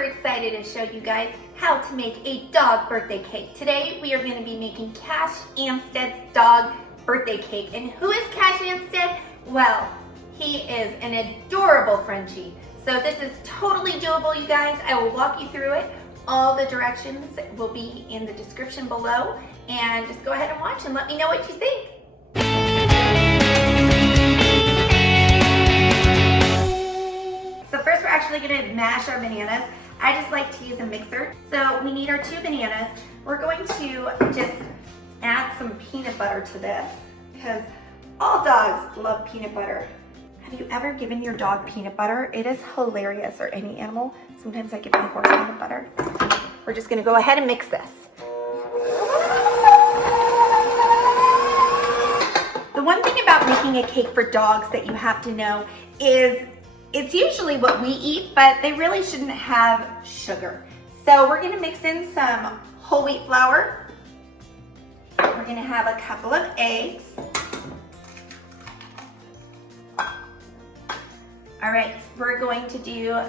super excited to show you guys how to make a dog birthday cake. Today we are going to be making Cash Anstead's dog birthday cake. And who is Cash Anstead? Well, he is an adorable Frenchie. So this is totally doable, you guys. I will walk you through it. All the directions will be in the description below. And just go ahead and watch and let me know what you think. So first we're actually gonna mash our bananas. I just like to use a mixer. So we need our 2 bananas. We're going to just add some peanut butter to this because all dogs love peanut butter. Have you ever given your dog peanut butter? It is hilarious, or any animal. Sometimes I give my horse peanut butter. We're just gonna go ahead and mix this. The one thing about making a cake for dogs that you have to know is it's usually what we eat, but they really shouldn't have sugar. So we're gonna mix in some whole wheat flour. We're gonna have a couple of eggs. All right, we're going to do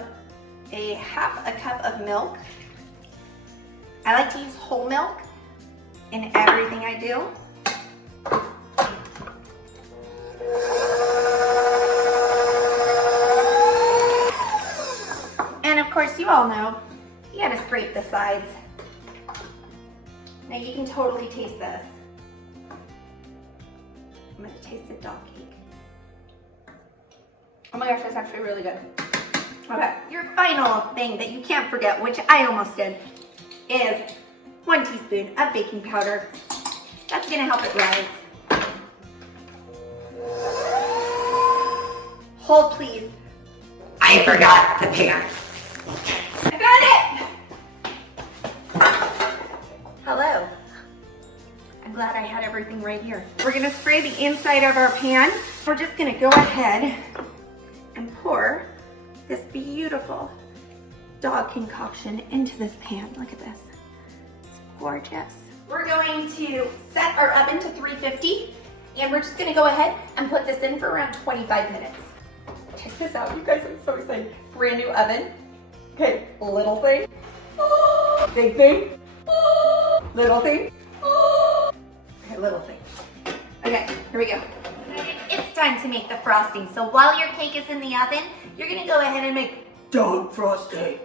a half a cup of milk. I like to use whole milk in everything I do. And of course, you all know, you gotta scrape the sides. Now you can totally taste this. I'm gonna taste the dog cake. Oh my gosh, that's actually really good. Okay, your final thing that you can't forget, which I almost did, is 1 teaspoon of baking powder. That's gonna help it rise. Hold please. I forgot the pan. I got it! Hello. I'm glad I had everything right here. We're gonna spray the inside of our pan. We're just gonna go ahead and pour this beautiful dog concoction into this pan. Look at this. It's gorgeous. We're going to set our oven to 350, and we're just gonna go ahead and put this in for around 25 minutes. Check this out, you guys, I'm so excited. Brand new oven. Okay, little thing, big thing, little thing, okay, little thing. Okay, here we go. It's time to make the frosting. So while your cake is in the oven, you're gonna go ahead and make dog frosting.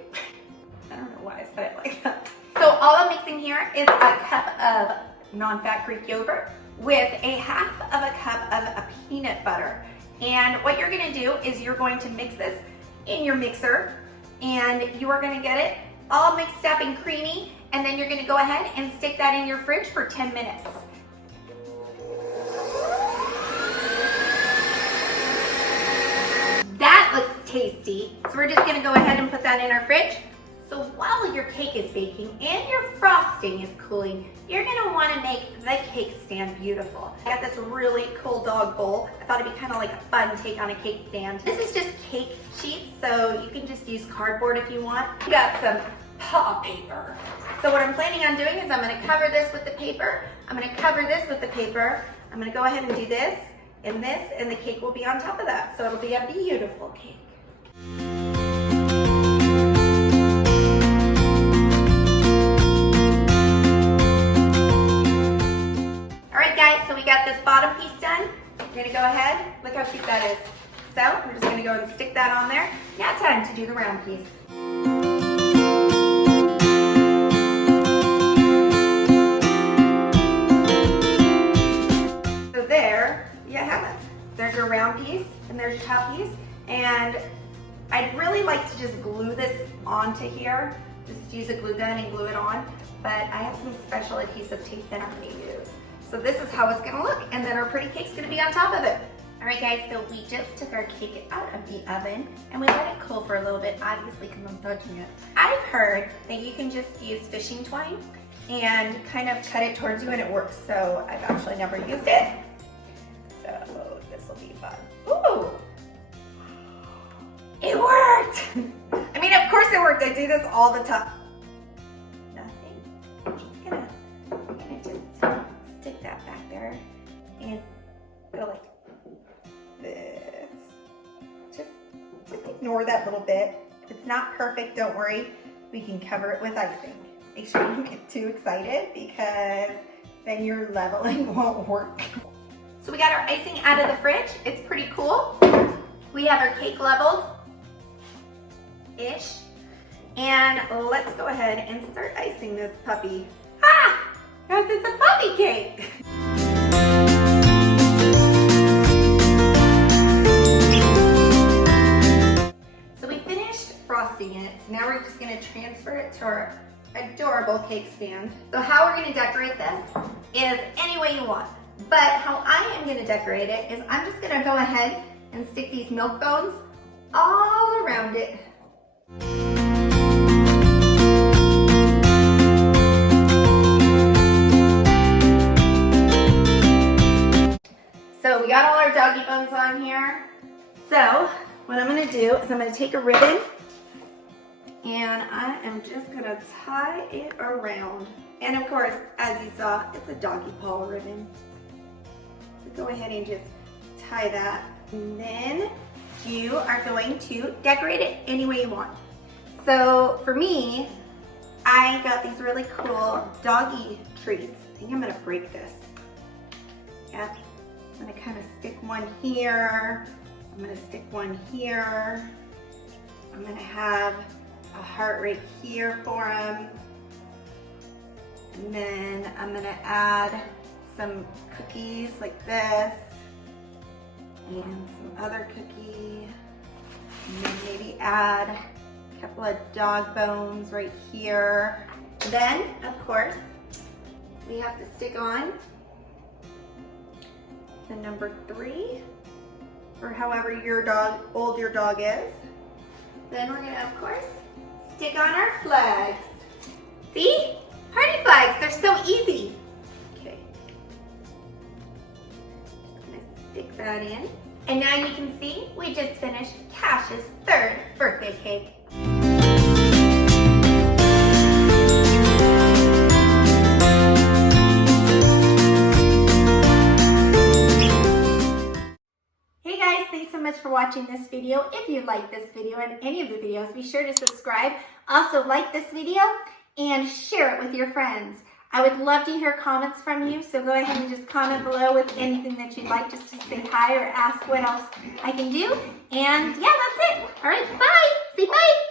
I don't know why I said it like that. So all I'm mixing here is a cup of non-fat Greek yogurt with a half of a cup of peanut butter. And what you're gonna do is you're going to mix this in your mixer, and you are gonna get it all mixed up and creamy, and then you're gonna go ahead and stick that in your fridge for 10 minutes. That looks tasty. So we're just gonna go ahead and put that in our fridge. So while your cake is baking and your frosting is cooling, you're gonna wanna make the cake stand beautiful. I got this really cool dog bowl. I thought it'd be kind of like a fun take on a cake stand. This is just cake sheets, so you can just use cardboard if you want. I got some paw paper. So what I'm planning on doing is I'm gonna cover this with the paper. I'm gonna cover this with the paper. I'm gonna go ahead and do this, and the cake will be on top of that. So it'll be a beautiful cake. Guys, so we got this bottom piece done. We're gonna go ahead, look how cute that is. So we're just gonna go and stick that on there. Now time to do the round piece. So there you have it. There's your round piece and there's your top piece. And I'd really like to just glue this onto here. Just use a glue gun and glue it on. But I have some special adhesive tape that I'm gonna use. So this is how it's gonna look, and then our pretty cake's gonna be on top of it. All right guys, so we just took our cake out of the oven and we let it cool for a little bit, obviously because I'm touching it. I've heard that you can just use fishing twine and kind of cut it towards you and it works. So I've actually never used it. So this will be fun. Ooh, it worked. I mean, of course it worked. I do this all the time. Nothing, I'm just gonna stick that back there and go like this. Just ignore that little bit. It's not perfect, don't worry. we can cover it with icing. Make sure you don't get too excited because then your leveling won't work. So we got our icing out of the fridge. It's pretty cool. We have our cake leveled-ish. And let's go ahead and start icing this puppy. Ah! Because it's a puppy cake. So we finished frosting it. So now we're just gonna transfer it to our adorable cake stand. So how we're gonna decorate this is any way you want. But how I am gonna decorate it is I'm just gonna go ahead and stick these milk bones all around it. So we got all our doggy bones on here. So what I'm gonna do is I'm gonna take a ribbon and I am just gonna tie it around. And of course, as you saw, it's a doggy paw ribbon. So go ahead and just tie that. And then you are going to decorate it any way you want. So for me, I got these really cool doggy treats. I think I'm gonna break this. Yep. I'm gonna kind of stick one here. I'm gonna stick one here. I'm gonna have a heart right here for him. And then I'm gonna add some cookies like this and some other cookie. And then maybe add a couple of dog bones right here. Then, of course, we have to stick on the number 3, or however old your dog is. Then we're gonna, of course, stick on our flags. See? Party flags, they're so easy. Okay. Just gonna stick that in. And now you can see, we just finished Cash's 3rd birthday cake. Thanks so much for watching this video. If you like this video and any of the videos, be sure to subscribe. Also like this video and share it with your friends. I would love to hear comments from you, so go ahead and just comment below with anything that you'd like, just to say hi or ask what else I can do. And yeah, that's it. All right, bye. Say bye.